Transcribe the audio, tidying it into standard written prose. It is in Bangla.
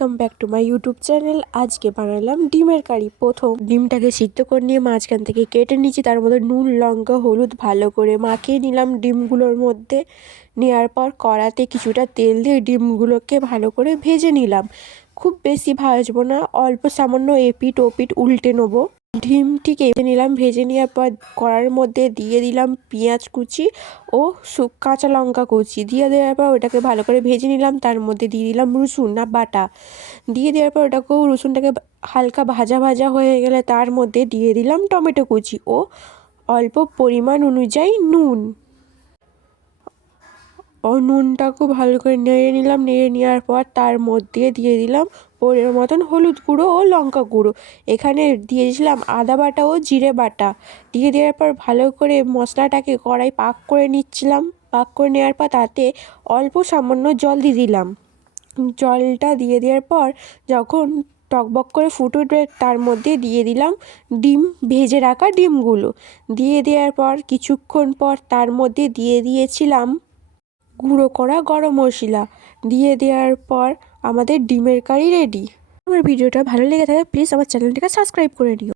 Welcome back to my YouTube channel. আজকে বানালাম ডিমের কারি। প্রথম ডিমটাকে সিদ্ধ করে নিয়ে মাঝখান থেকে কেটে নিচ্ছি, তার মধ্যে নুন লঙ্কা হলুদ ভালো করে মাখিয়ে নিলাম ডিমগুলোর মধ্যে। নেওয়ার পর কড়াতে কিছুটা তেল দিয়ে ডিমগুলোকে ভালো করে ভেজে নিলাম। খুব বেশি ভাজবো না, অল্প সামান্য এপিট ওপিট উল্টে নেবো। ডিমটিকে নিলাম, ভেজে নেওয়ার পর কড়ার মধ্যে দিয়ে দিলাম পেঁয়াজ কুচি ও কাঁচা লঙ্কা কুচি। দিয়ে দেওয়ার পর ওটাকে ভালো করে ভেজে নিলাম। তার মধ্যে দিয়ে দিলাম রসুন বাটা। দিয়ে দেওয়ার পর ওটাকেও রসুনটাকে হালকা ভাজা ভাজা হয়ে গেলে তার মধ্যে দিয়ে দিলাম টমেটো কুচি ও অল্প পরিমাণ অনুযায়ী নুন। নুনটাকেও ভালো করে নেড়ে নিলাম। নেড়ে নেওয়ার পর তার মধ্যে দিয়ে দিলাম পরিমাণ মতন হলুদ গুঁড়ো ও লঙ্কা গুঁড়ো। এখানে দিয়ে দিয়েছিলাম আদা বাটা ও জিরে বাটা। দিয়ে দেওয়ার পর ভালো করে মশলাটাকে কড়াই পাক করে নিচ্ছিলাম। পাক করে নেওয়ার পর তাতে অল্প সামান্য জল দিয়ে দিলাম। জলটা দিয়ে দেওয়ার পর যখন টকবক করে ফুটে উঠবে তার মধ্যে দিয়ে দিলাম ডিম, ভেজে রাখা ডিমগুলো। দিয়ে দেওয়ার পর কিছুক্ষণ পর তার মধ্যে দিয়ে দিয়েছিলাম গুঁড়ো করা গরম মশলা। দিয়ে দেওয়ার পর আমাদের ডিমের কারি রেডি। আমার ভিডিওটা ভালো লেগে থাকে প্লিজ আমার চ্যানেলটিকে সাবস্ক্রাইব করে নিও।